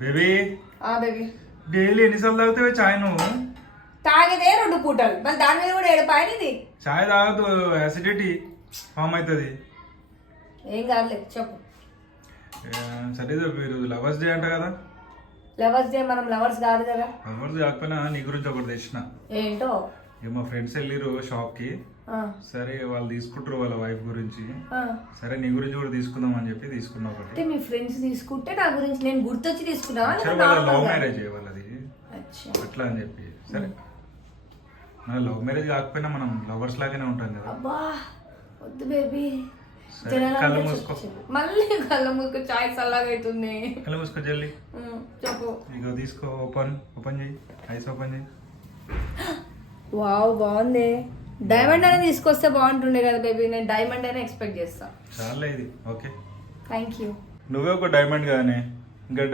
Baby baby daily ఎన్నిసార్లు తాగుతావే చాయ్ నువ్వు? తాగితే 2 పూటలు మళ్ళీ దాని మీద కూడా 7 పాయనిది. చాయ్ తాగదు, యాసిడిటీ ఫామ్ అవుతుంది. ఏం కాదులే చెప్పు. సరే మీరు లవర్స్ డే అంట కదా? లవర్స్ డే మనం లవర్స్ కాదు కదా. లవర్స్ కాకపోయినా నీ గురించి ఒకటి తెచ్చిన. ఏంటో? ఇక మా ఫ్రెండ్స్ వెళ్ళిరు షాప్ కి. సరే వాళ్ళు తీసుకుంటారు వాళ్ళ వైఫ్ గురించి. సరే నీ గురించి కూడా తీసుకుందాం అని చెప్పి తీసుకున్నా ఒకటి. మీ ఫ్రెండ్స్ తీసుకుంటే నా గురించి నేను గుర్తొచ్చి తీసుకున్నా. లవ్ మ్యారేజ్ వాళ్ళది అట్లా అని చెప్పి. సరే మన లవ్ మ్యారేజ్ కాకపోయినా మనం లవర్స్ లాగానే ఉంటాం కదా. అబ్బా వద్దు బేబీ. కళ్ళు మూసుకో. మళ్ళీ కళ్ళు మూసుకో. చాయ్ చల్లగా అవుతుంది. కళ్ళు మూసుకో జల్లి. చెప్పు. ఇక తీసుకో. ఓపెన్ చేయి. ఐస్ ఓపెన్ చేయి. వావ్ బాగుంది. డైమండ్ అనేది తీసుకొస్తే బాగుంటుండే కదా బేబీ. నేను డైమండ్ అనే ఎక్స్పెక్ట్ చేస్తా. చాలా ఇది ఓకే. Thank you. నువ్వే ఒక డైమండ్ గానే ఇంకా